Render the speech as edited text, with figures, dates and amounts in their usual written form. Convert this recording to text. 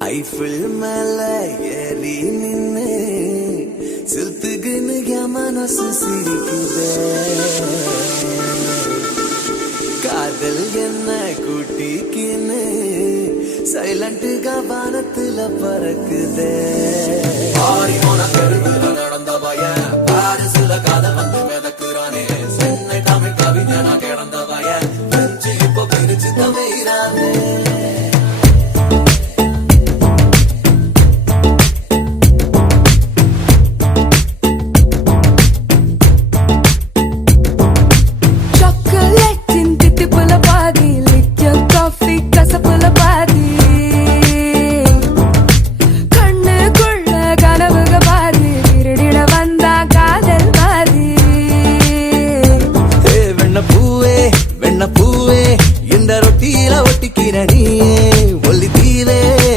Eiffel மேல ஏறி நின்னு சில்த்துக்குன்னு என் மனசு சிரிக்குதே. காதல் என்ன கூட்டிக்கின்னு சைலண்ட்டுக்கா வானத்துல பறக்குதே. ஆரி போன தெருவுல நடந்து